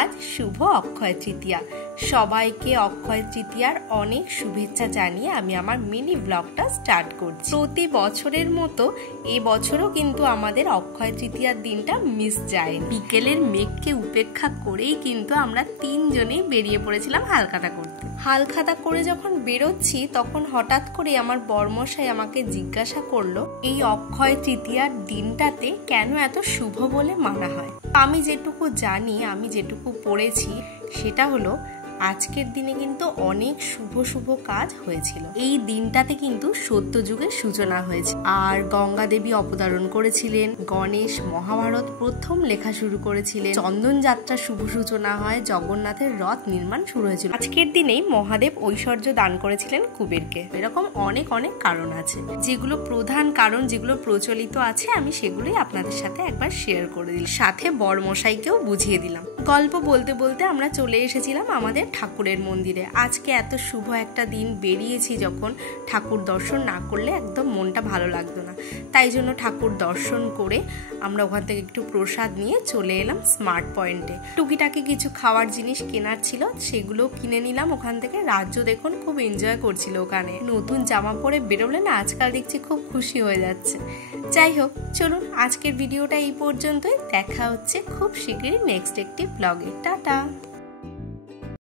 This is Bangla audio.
আজ শুভ অক্ষয় তৃতীয়া। সবাইকে অক্ষয় তৃতীয়ার অনেক শুভেচ্ছা জানিয়ে আমি আমার মিনি ব্লগটা স্টার্ট করছি। প্রতি বছরের মতো এবছরও কিন্তু আমাদের অক্ষয় তৃতীয়ার দিনটা মিস যায়। বিকেলের মেঘকে উপেক্ষা করেই কিন্তু আমরা তিনজনেই বেরিয়ে পড়েছিলাম হালখাতা করতে। হালখাতা করে যখন বেরোচ্ছি তখন হঠাৎ করে আমার বর্মশাই আমাকে জিজ্ঞাসা করলো, এই অক্ষয় তৃতীয়ার দিনটাতে কেন এত শুভ বলে মানা হয়। আমি যেটুকু জানি, আমি যেটুকু পড়েছি সেটা হলো আজকের দিনে কিন্তু অনেক শুভ শুভ কাজ হয়েছিল। এই দিনটাতে কিন্তু সত্যযুগের সূচনা হয়েছে, আর গঙ্গা দেবী অবতরণ করেছিলেন, গণেশ মহাভারত প্রথম লেখা শুরু করেছিলেন, চন্দন যাত্রা শুভ সূচনা হয়, জগন্নাথের রথ নির্মাণ শুরু হয়েছিল। আজকের দিনেই মহাদেব ঐশ্বর্য দান করেছিলেন কুবেরকে। এরকম অনেক অনেক কারণ আছে, যেগুলো প্রধান কারণ যেগুলো প্রচলিত আছে আমি সেগুলোই আপনাদের সাথে একবার শেয়ার করে দিলাম, সাথে বড়মশাইকেও বুঝিয়ে দিলাম। গল্প বলতে বলতে আমরা চলে এসেছিলাম আমাদের ঠাকুরের মন্দিরে। আজকে এত শুভ একটা দিন, বেরিয়েছি যখন ঠাকুর দর্শন না করলে একদম মনটা ভালো লাগতো না। তাই জন্য ঠাকুর দর্শন করে আমরা ওখান থেকে একটু প্রসাদ নিয়ে চলে এলাম স্মার্ট পয়েন্টে। টুকিটাকি কিছু খাওয়ার জিনিস কেনার ছিল, সেগুলো কিনে নিলাম ওখান থেকে। রাজ্য দেখুন খুব এনজয় করছিল ওখানে। নতুন জামা পরে বেরোলে না আজকাল দেখছি খুব খুশি হয়ে যাচ্ছে। যাই হোক, চলুন আজকের ভিডিওটা এই পর্যন্তই। দেখা হচ্ছে খুব শীঘ্রই নেক্সট একটি ব্লগে। টাটা।